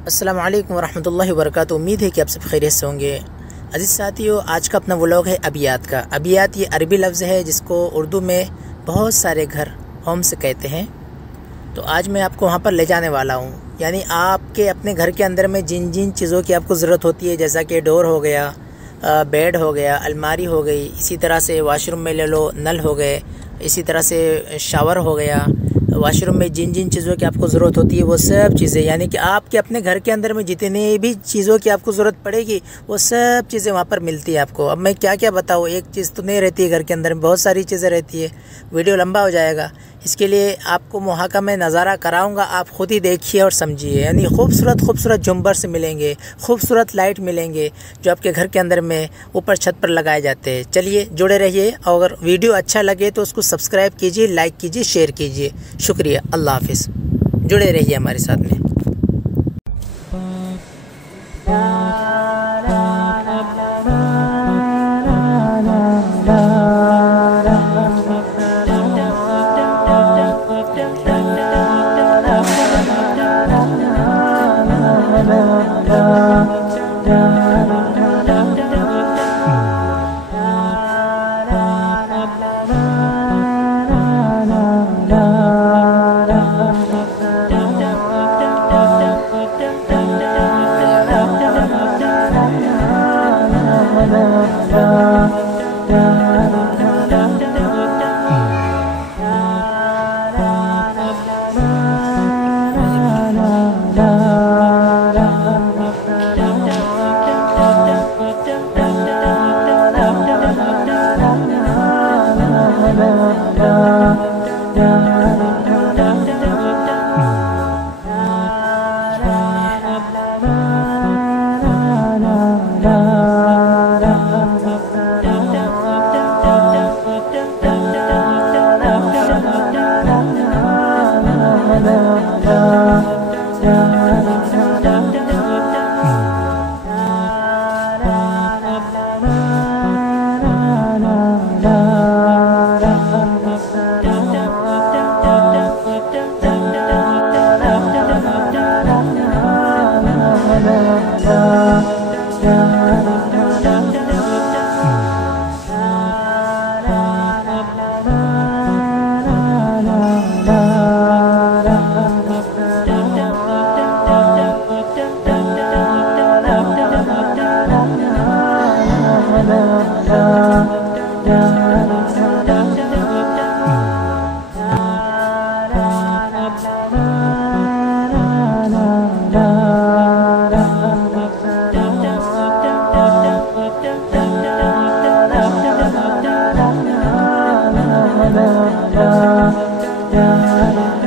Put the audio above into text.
अस्सलामु अलैकुम वरहमतुल्लाहि वबरकातुहू। उम्मीद है कि आप सब खैरियत से होंगे। अजीज़ साथियों, आज का अपना व्लॉग है अबियात का। अबियात ये अरबी लफ्ज़ है जिसको उर्दू में बहुत सारे घर होम्स कहते हैं। तो आज मैं आपको वहाँ पर ले जाने वाला हूँ, यानी आपके अपने घर के अंदर में जिन जिन चीज़ों की आपको ज़रूरत होती है, जैसा कि डोर हो गया, बेड हो गया, अलमारी हो गई, इसी तरह से वाशरूम में ले लो नल हो गए, इसी तरह से शावर हो गया। वाशरूम में जिन जिन चीज़ों की आपको ज़रूरत होती है वो सब चीज़ें, यानी कि आपके अपने घर के अंदर में जितनी भी चीज़ों की आपको ज़रूरत पड़ेगी वो सब चीज़ें वहाँ पर मिलती है आपको। अब मैं क्या क्या बताऊँ, एक चीज़ तो नहीं रहती है घर के अंदर में, बहुत सारी चीज़ें रहती है, वीडियो लंबा हो जाएगा। इसके लिए आपको वहाँ का मैं नज़ारा कराऊंगा, आप ख़ुद ही देखिए और समझिए। यानी खूबसूरत खूबसूरत झुम्बर से मिलेंगे, खूबसूरत लाइट मिलेंगे जो आपके घर के अंदर में ऊपर छत पर लगाए जाते हैं। चलिए जुड़े रहिए, और अगर वीडियो अच्छा लगे तो उसको सब्सक्राइब कीजिए, लाइक कीजिए, शेयर कीजिए। शुक्रिया, अल्लाह हाफिज़। जुड़े रहिए हमारे साथ में। Yeah.